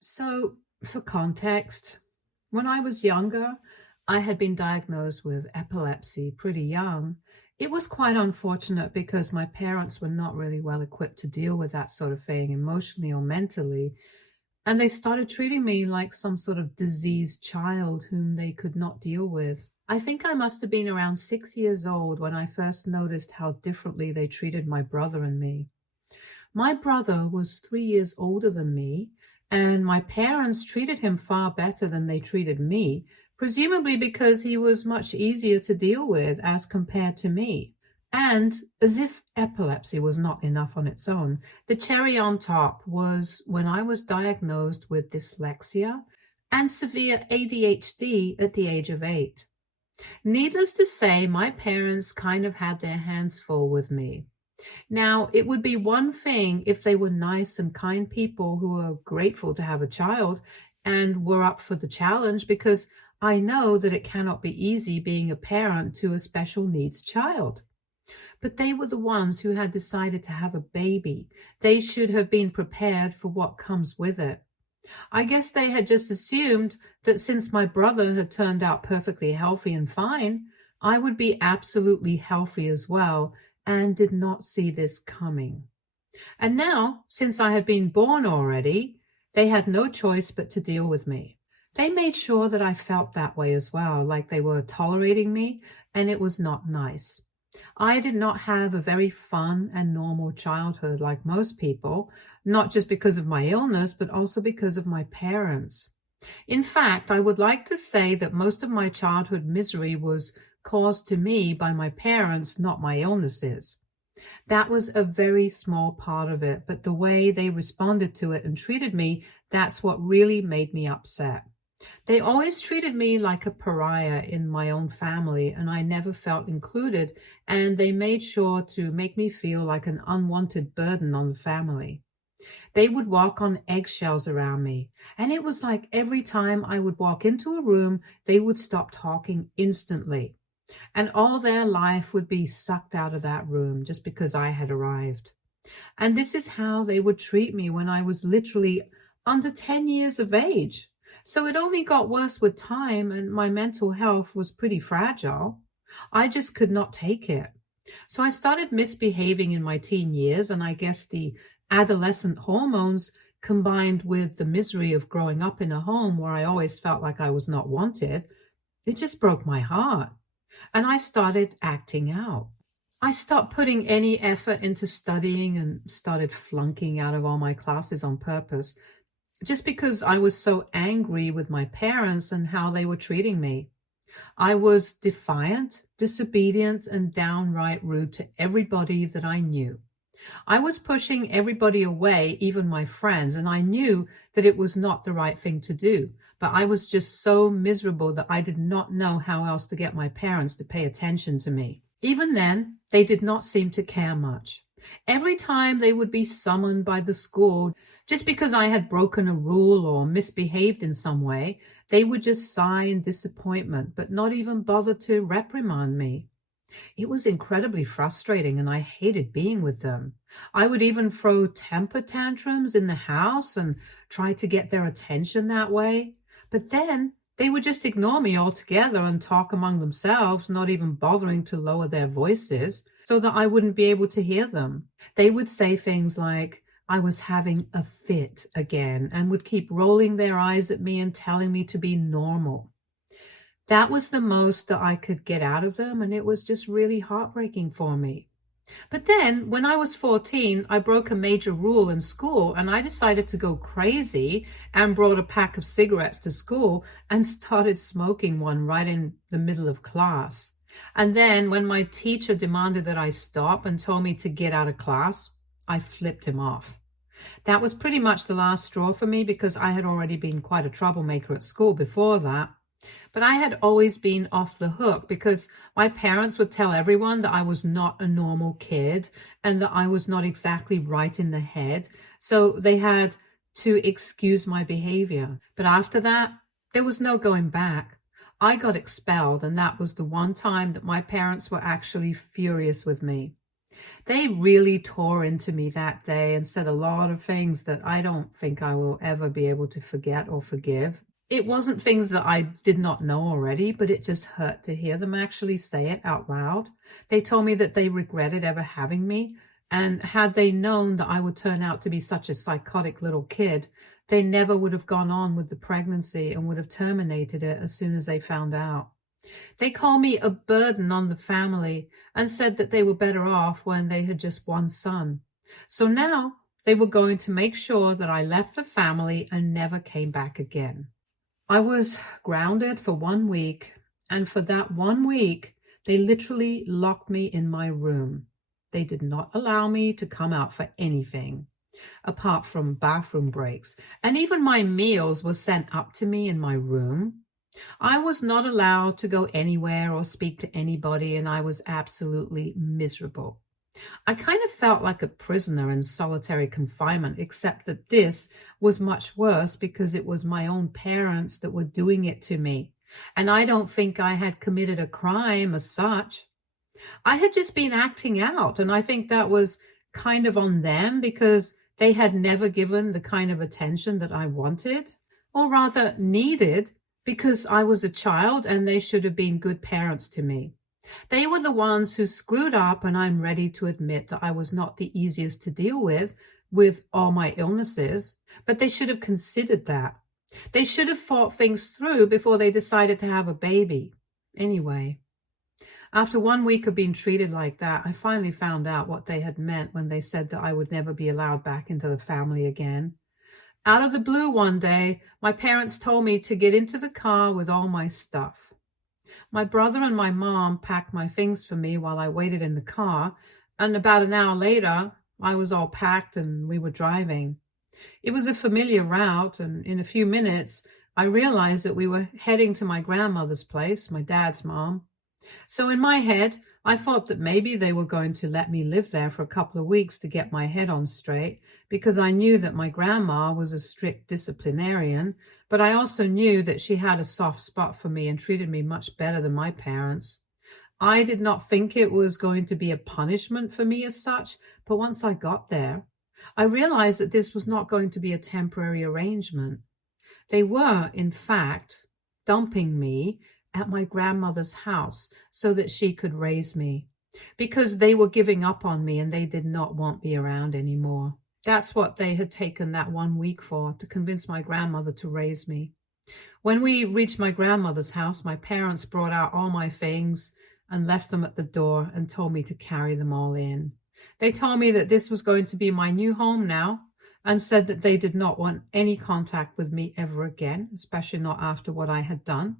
So, for context, when I was younger, I had been diagnosed with epilepsy pretty young. It was quite unfortunate because my parents were not really well equipped to deal with that sort of thing emotionally or mentally. And they started treating me like some sort of diseased child whom they could not deal with. I think I must have been around 6 years old when I first noticed how differently they treated my brother and me. My brother was 3 years older than me, and my parents treated him far better than they treated me, presumably because he was much easier to deal with as compared to me. And as if epilepsy was not enough on its own, the cherry on top was when I was diagnosed with dyslexia and severe ADHD at the age of 8. Needless to say, my parents kind of had their hands full with me. Now, it would be one thing if they were nice and kind people who are grateful to have a child and were up for the challenge, because I know that it cannot be easy being a parent to a special needs child. But they were the ones who had decided to have a baby. They should have been prepared for what comes with it. I guess they had just assumed that since my brother had turned out perfectly healthy and fine, I would be absolutely healthy as well, and did not see this coming. And now, since I had been born already, they had no choice but to deal with me. They made sure that I felt that way as well, like they were tolerating me, and it was not nice. I did not have a very fun and normal childhood like most people, not just because of my illness, but also because of my parents. In fact, I would like to say that most of my childhood misery was caused to me by my parents, not my illnesses. That was a very small part of it, but the way they responded to it and treated me, that's what really made me upset. They always treated me like a pariah in my own family, and I never felt included, and they made sure to make me feel like an unwanted burden on the family. They would walk on eggshells around me, and it was like every time I would walk into a room, they would stop talking instantly, and all their life would be sucked out of that room just because I had arrived. And this is how they would treat me when I was literally under 10 years of age. So it only got worse with time, and my mental health was pretty fragile. I just could not take it. So I started misbehaving in my teen years, and I guess the adolescent hormones combined with the misery of growing up in a home where I always felt like I was not wanted, it just broke my heart. And I started acting out. I stopped putting any effort into studying and started flunking out of all my classes on purpose, just because I was so angry with my parents and how they were treating me. I was defiant, disobedient, and downright rude to everybody that I knew. I was pushing everybody away, even my friends, and I knew that it was not the right thing to do. But I was just so miserable that I did not know how else to get my parents to pay attention to me. Even then, they did not seem to care much. Every time they would be summoned by the school, just because I had broken a rule or misbehaved in some way, they would just sigh in disappointment, but not even bother to reprimand me. It was incredibly frustrating, and I hated being with them. I would even throw temper tantrums in the house and try to get their attention that way. But then they would just ignore me altogether and talk among themselves, not even bothering to lower their voices so that I wouldn't be able to hear them. They would say things like, I was having a fit again, and would keep rolling their eyes at me and telling me to be normal. That was the most that I could get out of them, and it was just really heartbreaking for me. But then, when I was 14, I broke a major rule in school, and I decided to go crazy and brought a pack of cigarettes to school and started smoking one right in the middle of class. And then, when my teacher demanded that I stop and told me to get out of class, I flipped him off. That was pretty much the last straw for me because I had already been quite a troublemaker at school before that. But I had always been off the hook because my parents would tell everyone that I was not a normal kid and that I was not exactly right in the head. So they had to excuse my behavior. But after that, there was no going back. I got expelled, and that was the one time that my parents were actually furious with me. They really tore into me that day and said a lot of things that I don't think I will ever be able to forget or forgive. It wasn't things that I did not know already, but it just hurt to hear them actually say it out loud. They told me that they regretted ever having me, and had they known that I would turn out to be such a psychotic little kid, they never would have gone on with the pregnancy and would have terminated it as soon as they found out. They called me a burden on the family and said that they were better off when they had just one son. So now they were going to make sure that I left the family and never came back again. I was grounded for 1 week, and for that 1 week, they literally locked me in my room. They did not allow me to come out for anything, apart from bathroom breaks, and even my meals were sent up to me in my room. I was not allowed to go anywhere or speak to anybody, and I was absolutely miserable. I kind of felt like a prisoner in solitary confinement, except that this was much worse because it was my own parents that were doing it to me. And I don't think I had committed a crime as such. I had just been acting out, and I think that was kind of on them because they had never given the kind of attention that I wanted, or rather needed, because I was a child and they should have been good parents to me. They were the ones who screwed up, and I'm ready to admit that I was not the easiest to deal with all my illnesses, but they should have considered that. They should have thought things through before they decided to have a baby. Anyway, after 1 week of being treated like that, I finally found out what they had meant when they said that I would never be allowed back into the family again. Out of the blue one day, my parents told me to get into the car with all my stuff. My brother and my mom packed my things for me while I waited in the car, and about an hour later, I was all packed and we were driving. It was a familiar route, and in a few minutes, I realized that we were heading to my grandmother's place, my dad's mom. So in my head, I thought that maybe they were going to let me live there for a couple of weeks to get my head on straight, because I knew that my grandma was a strict disciplinarian, but I also knew that she had a soft spot for me and treated me much better than my parents. I did not think it was going to be a punishment for me as such, but once I got there, I realized that this was not going to be a temporary arrangement. They were, in fact, dumping me at my grandmother's house so that she could raise me, because they were giving up on me and they did not want me around anymore. That's what they had taken that 1 week for, to convince my grandmother to raise me. When we reached my grandmother's house, my parents brought out all my things and left them at the door and told me to carry them all in. They told me that this was going to be my new home now, and said that they did not want any contact with me ever again, especially not after what I had done.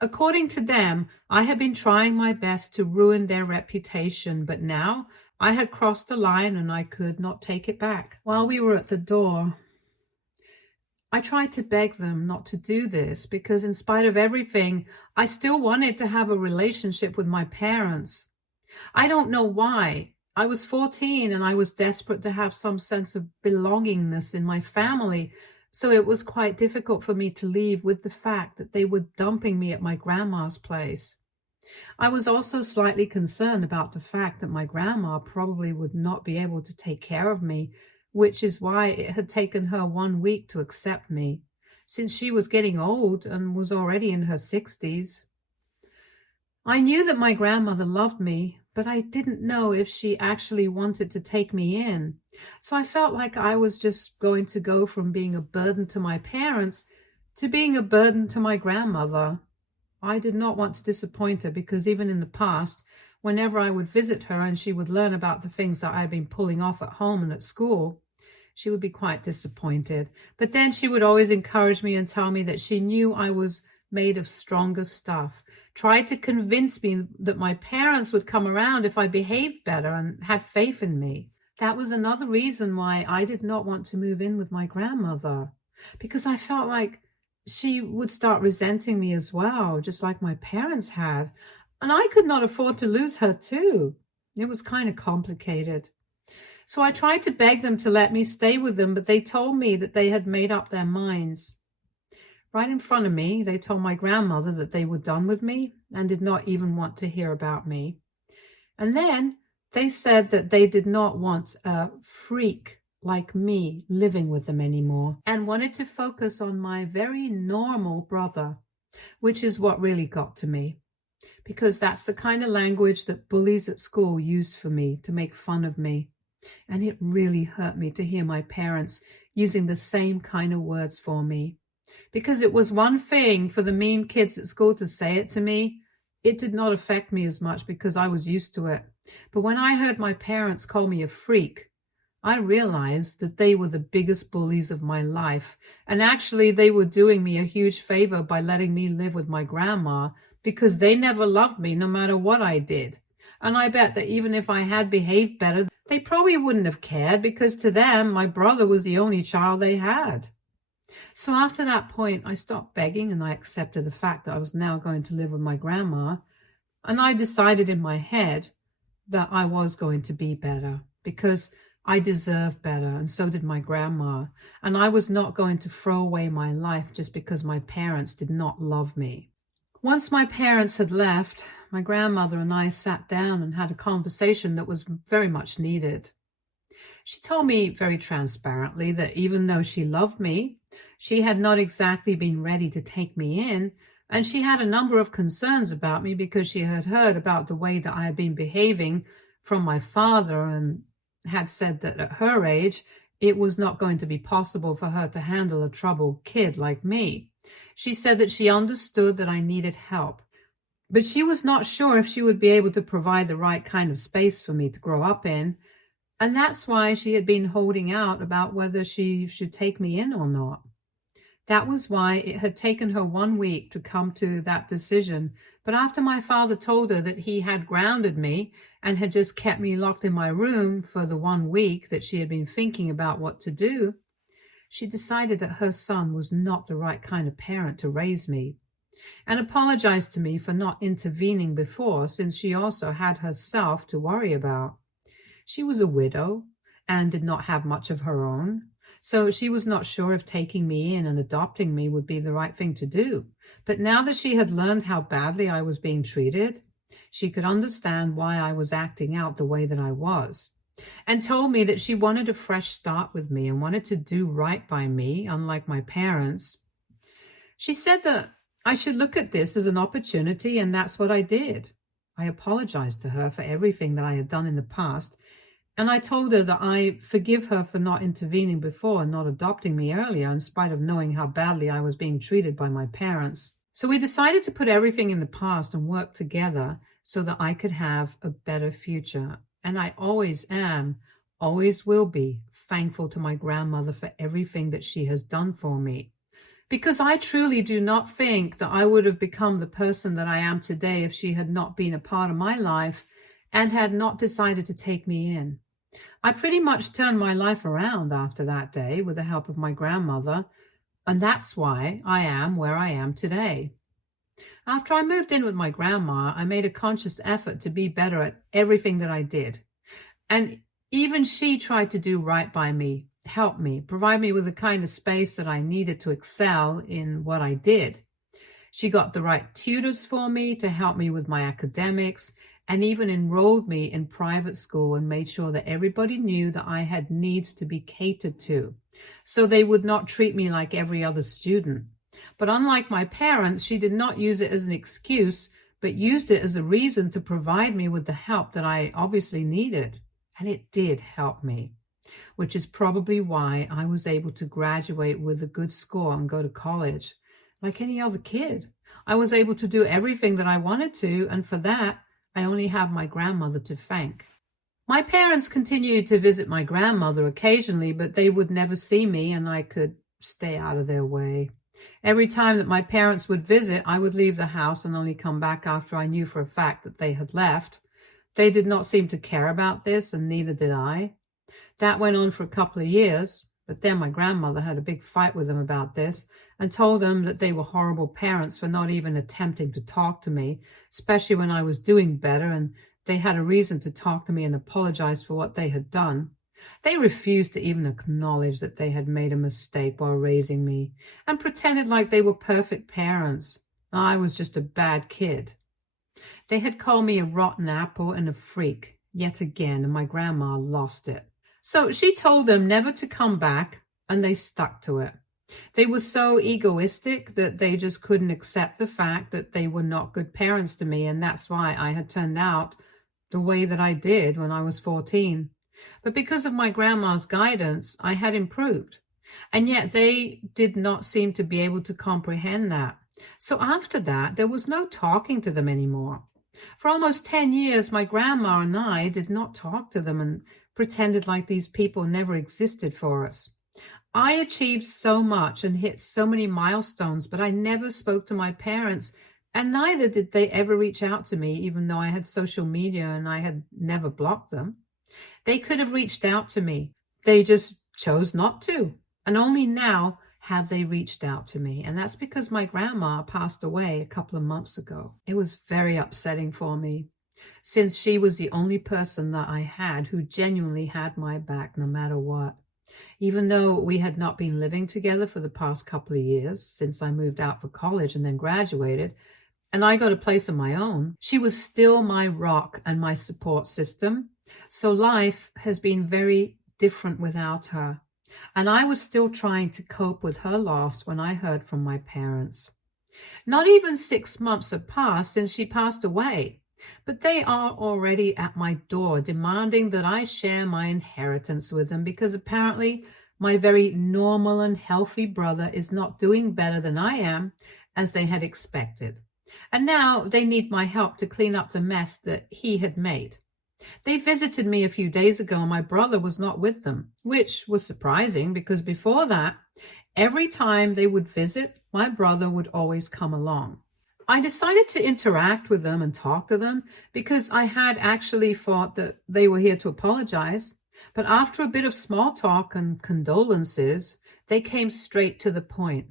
According to them, I had been trying my best to ruin their reputation, but now I had crossed the line and I could not take it back. While we were at the door, I tried to beg them not to do this because, in spite of everything, I still wanted to have a relationship with my parents. I don't know why. I was 14 and I was desperate to have some sense of belongingness in my family, so it was quite difficult for me to leave with the fact that they were dumping me at my grandma's place. I was also slightly concerned about the fact that my grandma probably would not be able to take care of me, which is why it had taken her 1 week to accept me, since she was getting old and was already in her 60s. I knew that my grandmother loved me, but I didn't know if she actually wanted to take me in. So I felt like I was just going to go from being a burden to my parents to being a burden to my grandmother. I did not want to disappoint her, because even in the past, whenever I would visit her and she would learn about the things that I had been pulling off at home and at school, she would be quite disappointed. But then she would always encourage me and tell me that she knew I was made of stronger stuff, tried to convince me that my parents would come around if I behaved better and had faith in me. That was another reason why I did not want to move in with my grandmother, because I felt like she would start resenting me as well, just like my parents had. And I could not afford to lose her too. It was kind of complicated. So I tried to beg them to let me stay with them, but they told me that they had made up their minds. Right in front of me, they told my grandmother that they were done with me and did not even want to hear about me. And then They said that they did not want a freak like me living with them anymore and wanted to focus on my very normal brother, which is what really got to me, because that's the kind of language that bullies at school used for me to make fun of me. And it really hurt me to hear my parents using the same kind of words for me. Because it was one thing for the mean kids at school to say it to me, it did not affect me as much because I was used to it. But when I heard my parents call me a freak, I realized that they were the biggest bullies of my life. And actually, they were doing me a huge favor by letting me live with my grandma, because they never loved me no matter what I did. And I bet that even if I had behaved better, they probably wouldn't have cared, because to them, my brother was the only child they had. So after that point, I stopped begging and I accepted the fact that I was now going to live with my grandma. And I decided in my head that I was going to be better, because I deserved better, and so did my grandma. And I was not going to throw away my life just because my parents did not love me. Once my parents had left, my grandmother and I sat down and had a conversation that was very much needed. She told me very transparently that even though she loved me, she had not exactly been ready to take me in, and she had a number of concerns about me because she had heard about the way that I had been behaving from my father, and had said that at her age, it was not going to be possible for her to handle a troubled kid like me. She said that she understood that I needed help, but she was not sure if she would be able to provide the right kind of space for me to grow up in. And that's why she had been holding out about whether she should take me in or not. That was why it had taken her 1 week to come to that decision. But after my father told her that he had grounded me and had just kept me locked in my room for the 1 week that she had been thinking about what to do, she decided that her son was not the right kind of parent to raise me, and apologized to me for not intervening before, since she also had herself to worry about. She was a widow and did not have much of her own, so she was not sure if taking me in and adopting me would be the right thing to do. But now that she had learned how badly I was being treated, she could understand why I was acting out the way that I was, and told me that she wanted a fresh start with me and wanted to do right by me, unlike my parents. She said that I should look at this as an opportunity, and that's what I did. I apologized to her for everything that I had done in the past, and I told her that I forgive her for not intervening before and not adopting me earlier, in spite of knowing how badly I was being treated by my parents. So we decided to put everything in the past and work together so that I could have a better future. And I always am, always will be, thankful to my grandmother for everything that she has done for me. Because I truly do not think that I would have become the person that I am today if she had not been a part of my life and had not decided to take me in. I pretty much turned my life around after that day with the help of my grandmother, and that's why I am where I am today. After I moved in with my grandma, I made a conscious effort to be better at everything that I did. And even she tried to do right by me, help me, provide me with the kind of space that I needed to excel in what I did. She got the right tutors for me to help me with my academics, and even enrolled me in private school and made sure that everybody knew that I had needs to be catered to, so they would not treat me like every other student. But unlike my parents, she did not use it as an excuse, but used it as a reason to provide me with the help that I obviously needed. And it did help me, which is probably why I was able to graduate with a good score and go to college. Like any other kid, I was able to do everything that I wanted to, and for that, I only have my grandmother to thank. My parents continued to visit my grandmother occasionally, but they would never see me, and I could stay out of their way. Every time that my parents would visit, I would leave the house and only come back after I knew for a fact that they had left. They did not seem to care about this, and neither did I. That went on for a couple of years, but then my grandmother had a big fight with them about this and told them that they were horrible parents for not even attempting to talk to me, especially when I was doing better and they had a reason to talk to me and apologize for what they had done. They refused to even acknowledge that they had made a mistake while raising me and pretended like they were perfect parents. I was just a bad kid. They had called me a rotten apple and a freak, yet again, and my grandma lost it. So she told them never to come back, and they stuck to it. They were so egoistic that they just couldn't accept the fact that they were not good parents to me, and that's why I had turned out the way that I did when I was 14. But because of my grandma's guidance, I had improved. And yet they did not seem to be able to comprehend that. So after that, there was no talking to them anymore. For almost 10 years, my grandma and I did not talk to them and pretended like these people never existed for us. I achieved so much and hit so many milestones, but I never spoke to my parents, and neither did they ever reach out to me, even though I had social media and I had never blocked them. They could have reached out to me. They just chose not to. And only now have they reached out to me. And that's because my grandma passed away a couple of months ago. It was very upsetting for me, since she was the only person that I had who genuinely had my back no matter what. Even though we had not been living together for the past couple of years, since I moved out for college and then graduated, and I got a place of my own, she was still my rock and my support system. So life has been very different without her. And I was still trying to cope with her loss when I heard from my parents. Not even 6 months had passed since she passed away, but they are already at my door demanding that I share my inheritance with them because apparently my very normal and healthy brother is not doing better than I am, as they had expected. And now they need my help to clean up the mess that he had made. They visited me a few days ago and my brother was not with them, which was surprising because before that, every time they would visit, my brother would always come along. I decided to interact with them and talk to them because I had actually thought that they were here to apologize. But after a bit of small talk and condolences, they came straight to the point.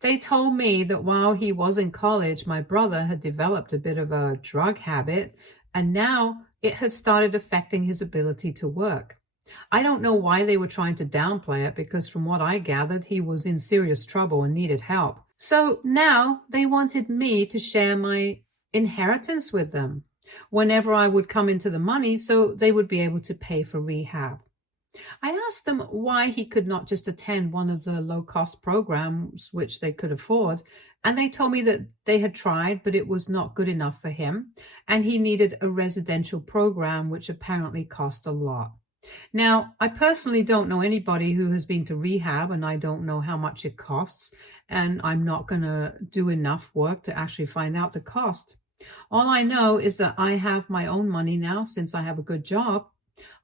They told me that while he was in college, my brother had developed a bit of a drug habit, and now it had started affecting his ability to work. I don't know why they were trying to downplay it because from what I gathered, he was in serious trouble and needed help. So now they wanted me to share my inheritance with them whenever I would come into the money so they would be able to pay for rehab. I asked them why he could not just attend one of the low-cost programs which they could afford, and they told me that they had tried, but it was not good enough for him, and he needed a residential program which apparently cost a lot. Now, I personally don't know anybody who has been to rehab, and I don't know how much it costs, and I'm not going to do enough work to actually find out the cost. All I know is that I have my own money now since I have a good job.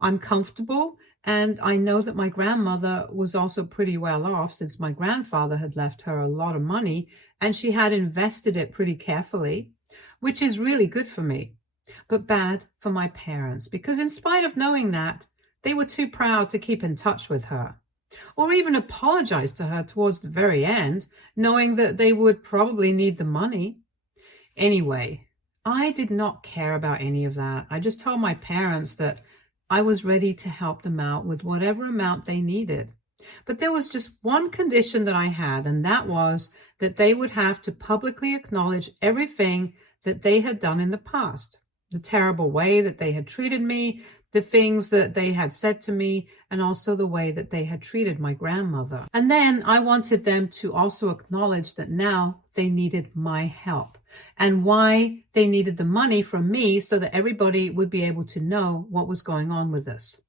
I'm comfortable, and I know that my grandmother was also pretty well off since my grandfather had left her a lot of money, and she had invested it pretty carefully, which is really good for me, but bad for my parents, because in spite of knowing that, they were too proud to keep in touch with her, or even apologize to her towards the very end, knowing that they would probably need the money. Anyway, I did not care about any of that. I just told my parents that I was ready to help them out with whatever amount they needed. But there was just one condition that I had, and that was that they would have to publicly acknowledge everything that they had done in the past, the terrible way that they had treated me, the things that they had said to me, and also the way that they had treated my grandmother. And then I wanted them to also acknowledge that now they needed my help and why they needed the money from me so that everybody would be able to know what was going on with us.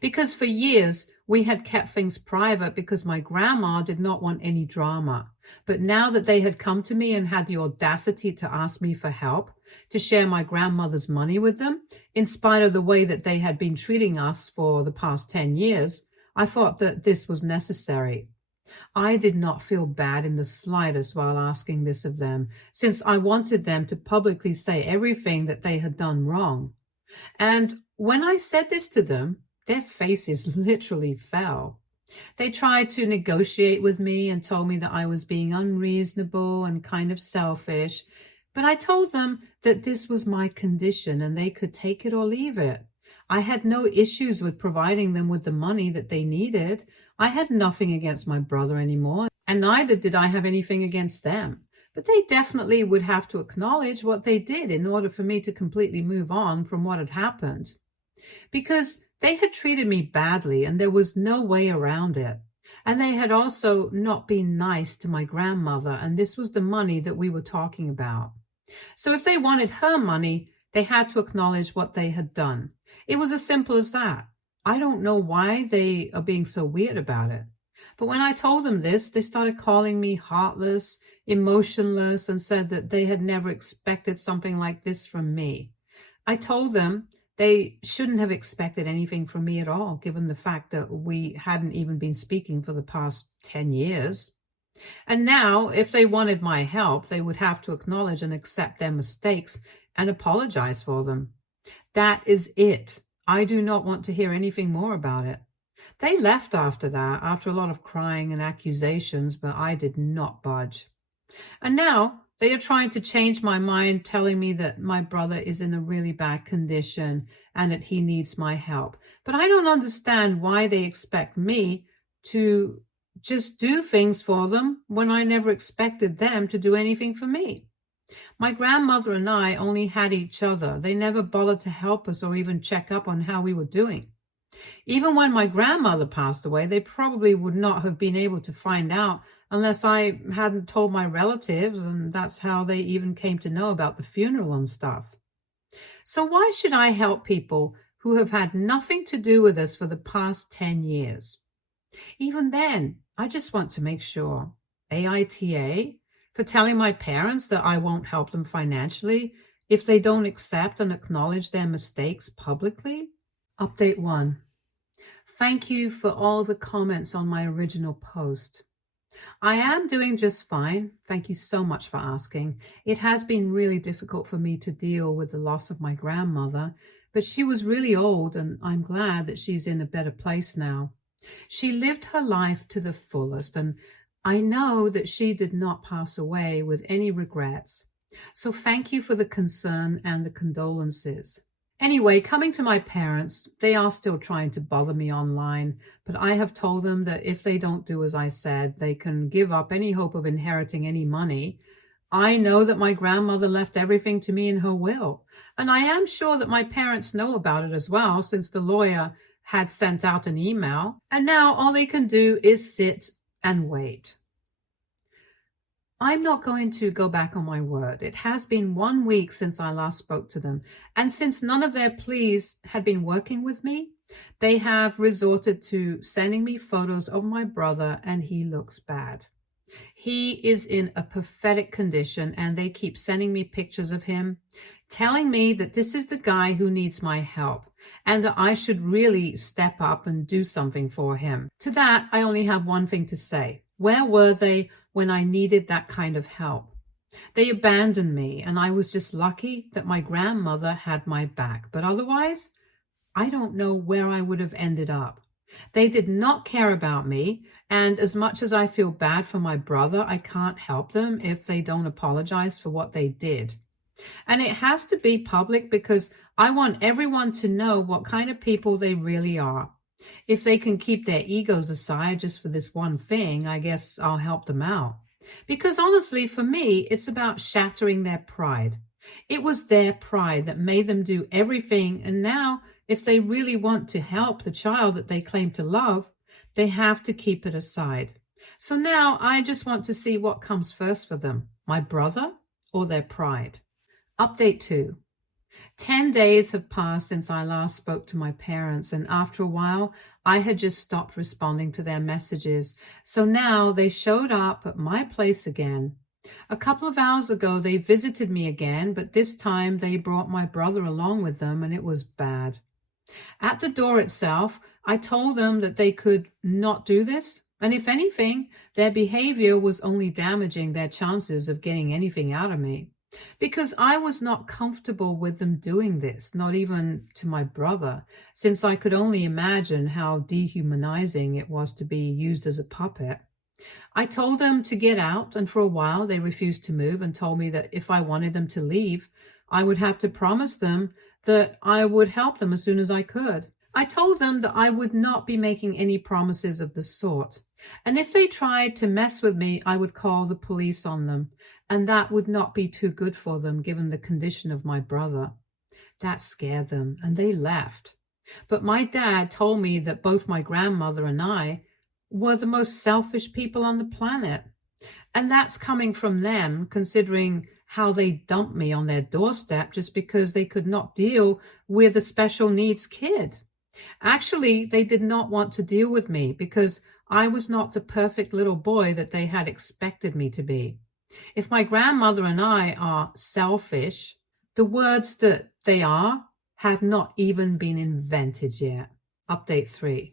Because for years, we had kept things private because my grandma did not want any drama. But now that they had come to me and had the audacity to ask me for help, to share my grandmother's money with them, in spite of the way that they had been treating us for the past 10 years, I thought that this was necessary. I did not feel bad in the slightest while asking this of them, since I wanted them to publicly say everything that they had done wrong. And when I said this to them, their faces literally fell. They tried to negotiate with me and told me that I was being unreasonable and kind of selfish, but I told them that this was my condition and they could take it or leave it. I had no issues with providing them with the money that they needed. I had nothing against my brother anymore, and neither did I have anything against them. But they definitely would have to acknowledge what they did in order for me to completely move on from what had happened. because they had treated me badly and there was no way around it. And they had also not been nice to my grandmother, and this was the money that we were talking about. So if they wanted her money, they had to acknowledge what they had done. It was as simple as that. I don't know why they are being so weird about it. But when I told them this, they started calling me heartless, emotionless, and said that they had never expected something like this from me. I told them they shouldn't have expected anything from me at all, given the fact that we hadn't even been speaking for the past 10 years. And now, if they wanted my help, they would have to acknowledge and accept their mistakes and apologize for them. That is it. I do not want to hear anything more about it. They left after that, after a lot of crying and accusations, but I did not budge. And now they are trying to change my mind, telling me that my brother is in a really bad condition and that he needs my help. But I don't understand why they expect me to just do things for them when I never expected them to do anything for me. My grandmother and I only had each other. They never bothered to help us or even check up on how we were doing. Even when my grandmother passed away, they probably would not have been able to find out unless I hadn't told my relatives, and that's how they even came to know about the funeral and stuff. So why should I help people who have had nothing to do with us for the past 10 years? Even then, I just want to make sure. AITA for telling my parents that I won't help them financially if they don't accept and acknowledge their mistakes publicly? Update 1. Thank you for all the comments on my original post. I am doing just fine. Thank you so much for asking. It has been really difficult for me to deal with the loss of my grandmother, but she was really old and I'm glad that she's in a better place now. She lived her life to the fullest, and I know that she did not pass away with any regrets. So thank you for the concern and the condolences. Anyway, coming to my parents, they are still trying to bother me online, but I have told them that if they don't do as I said, they can give up any hope of inheriting any money. I know that my grandmother left everything to me in her will, and I am sure that my parents know about it as well, since the lawyer had sent out an email, and now all they can do is sit and wait. I'm not going to go back on my word. It has been 1 week since I last spoke to them, and since none of their pleas had been working with me, they have resorted to sending me photos of my brother, and he looks bad. He is in a pathetic condition, and they keep sending me pictures of him, telling me that this is the guy who needs my help, and that I should really step up and do something for him. To that, I only have one thing to say. Where were they when I needed that kind of help? They abandoned me, and I was just lucky that my grandmother had my back. But otherwise, I don't know where I would have ended up. They did not care about me, and as much as I feel bad for my brother, I can't help them if they don't apologize for what they did. And it has to be public because I want everyone to know what kind of people they really are. If they can keep their egos aside just for this one thing, I guess I'll help them out. Because honestly, for me, it's about shattering their pride. It was their pride that made them do everything, and now, if they really want to help the child that they claim to love, they have to keep it aside. So now I just want to see what comes first for them, my brother or their pride. Update 2. 10 days have passed since I last spoke to my parents, and after a while, I had just stopped responding to their messages. So now they showed up at my place again. A couple of hours ago, they visited me again, but this time they brought my brother along with them, and it was bad. At the door itself, I told them that they could not do this, and if anything, their behavior was only damaging their chances of getting anything out of me. Because I was not comfortable with them doing this, not even to my brother, since I could only imagine how dehumanizing it was to be used as a puppet. I told them to get out, and for a while they refused to move and told me that if I wanted them to leave, I would have to promise them that I would help them as soon as I could. I told them that I would not be making any promises of the sort. And if they tried to mess with me, I would call the police on them, and that would not be too good for them given the condition of my brother. That scared them, and they left. But my dad told me that both my grandmother and I were the most selfish people on the planet. And that's coming from them, considering how they dumped me on their doorstep just because they could not deal with a special needs kid. Actually, they did not want to deal with me because I was not the perfect little boy that they had expected me to be. If my grandmother and I are selfish, the words that they are have not even been invented yet. Update 3.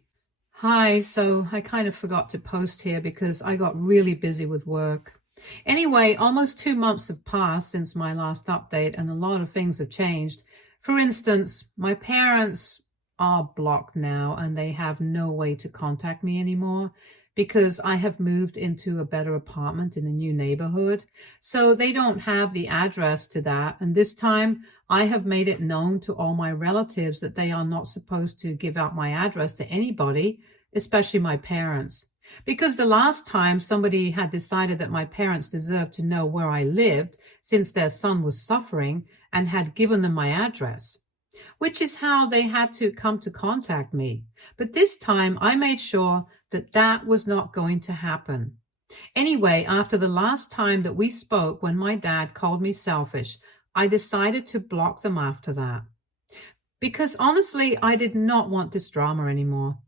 Hi, so I kind of forgot to post here because I got really busy with work. Anyway, almost 2 months have passed since my last update and a lot of things have changed. For instance, my parents are blocked now and they have no way to contact me anymore because I have moved into a better apartment in a new neighborhood. So they don't have the address to that. And this time I have made it known to all my relatives that they are not supposed to give out my address to anybody, especially my parents. Because the last time somebody had decided that my parents deserved to know where I lived since their son was suffering and had given them my address, which is how they had to come to contact me. But this time I made sure that that was not going to happen. Anyway, after the last time that we spoke when my dad called me selfish, I decided to block them after that. Because honestly, I did not want this drama anymore.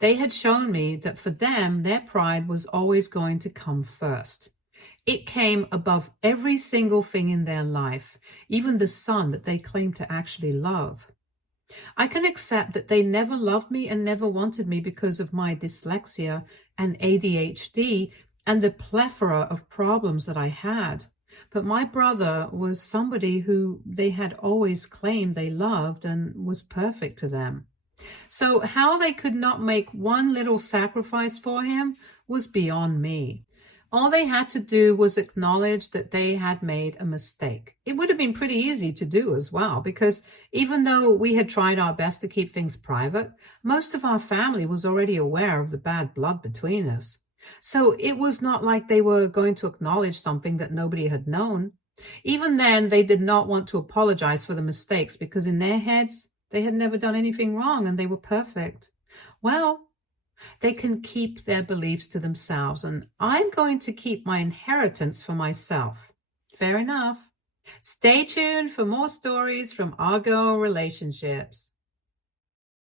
They had shown me that for them, their pride was always going to come first. It came above every single thing in their life, even the son that they claimed to actually love. I can accept that they never loved me and never wanted me because of my dyslexia and ADHD and the plethora of problems that I had. But my brother was somebody who they had always claimed they loved and was perfect to them. So how they could not make one little sacrifice for him was beyond me. All they had to do was acknowledge that they had made a mistake. It would have been pretty easy to do as well, because even though we had tried our best to keep things private, most of our family was already aware of the bad blood between us. So it was not like they were going to acknowledge something that nobody had known. Even then, they did not want to apologize for the mistakes because in their heads, they had never done anything wrong and they were perfect. Well, they can keep their beliefs to themselves, and I'm going to keep my inheritance for myself. Fair enough. Stay tuned for more stories from our girl relationships.